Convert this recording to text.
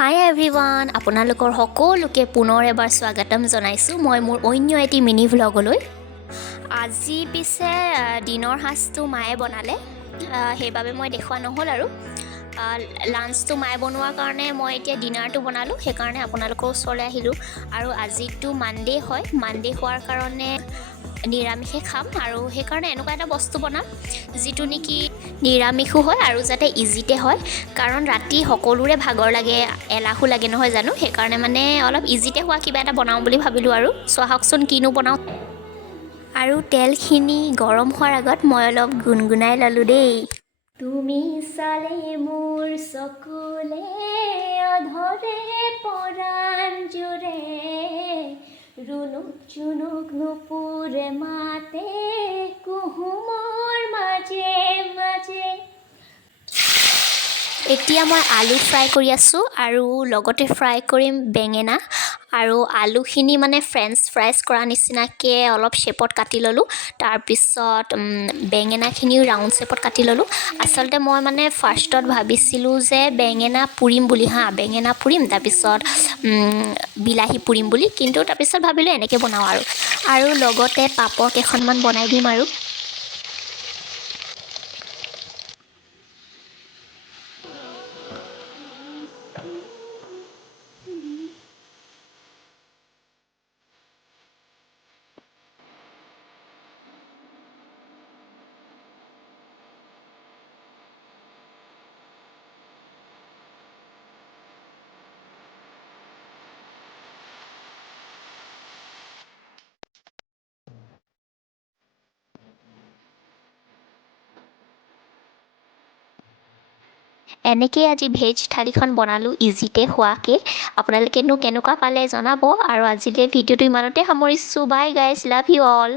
হাই everyone, আপোনালোকৰ সকলোকে পুনৰ এবাৰ স্বাগতম জনাইছোঁ মই মোৰ অন্য এটি মিনি ভ্লগলৈ। আজি পিছে দিনৰ সাঁজটো মায়ে বনালে, সেইবাবে মই দেখুওৱা নহ'ল আৰু লাঞ্চটো মায়ে বনোৱাৰ কাৰণে মই এতিয়া ডিনাৰটো বনালোঁ, সেইকাৰণে আপোনালোকৰ ওচৰলৈ আহিলোঁ। আৰু আজিতো মানডে হয়, মানডে হোৱাৰ কাৰণে নিৰামিষে খাম আৰু সেইকাৰণে এনেকুৱা এটা বস্তু বনাম যিটো নেকি নিৰামিষো হয় আৰু যাতে ইজিতে হয়, কাৰণ ৰাতি সকলোৰে ভাগৰ লাগে, এলাহো লাগে নহয় জানো, সেইকাৰণে মানে অলপ ইজিতে হোৱা কিবা এটা বনাওঁ বুলি ভাবিলোঁ। আৰু চোৱা হওকচোন কিনো বনাওঁ। আৰু তেলখিনি গৰম হোৱাৰ আগত মই অলপ গুণগুণাই ল'লোঁ দেই। তুমি চালে মোৰ চকুলে অধৰে পৰাণ জুৰে, ৰুণুক জুনুক নুপুৰে মাতে কুহুমৰ মাজে মাজে। এতিয়া মই আলু ফ্ৰাই কৰি আছোঁ আৰু লগতে ফ্ৰাই কৰিম বেঙেনা। আৰু আলুখিনি মানে ফ্ৰেঞ্চ ফ্ৰাইজ কৰা নিচিনাকৈ অলপ শ্বেপত কাটি ল'লোঁ। তাৰপিছত বেঙেনাখিনিও ৰাউণ্ড শ্বেপত কাটি ল'লোঁ। আচলতে মই মানে ফাৰ্ষ্টত ভাবিছিলোঁ যে বেঙেনা পুৰিম বুলি, বেঙেনা পুৰিম তাৰপিছত বিলাহী পুৰিম বুলি, কিন্তু তাৰপিছত ভাবিলোঁ এনেকৈ বনাওঁ আৰু লগতে পাপৰ কেইখনমান বনাই দিম আৰু। এনেকেই আজি ভেজ থালিখন বনালোঁ ইজিতে হোৱাকৈ। আপোনালোকেনো কেনেকুৱা পালে জনাব। আৰু আজিলৈ ভিডিঅ'টো ইমানতে সামৰিছোঁ। বাই গাইজ, লাভ ইউ অল।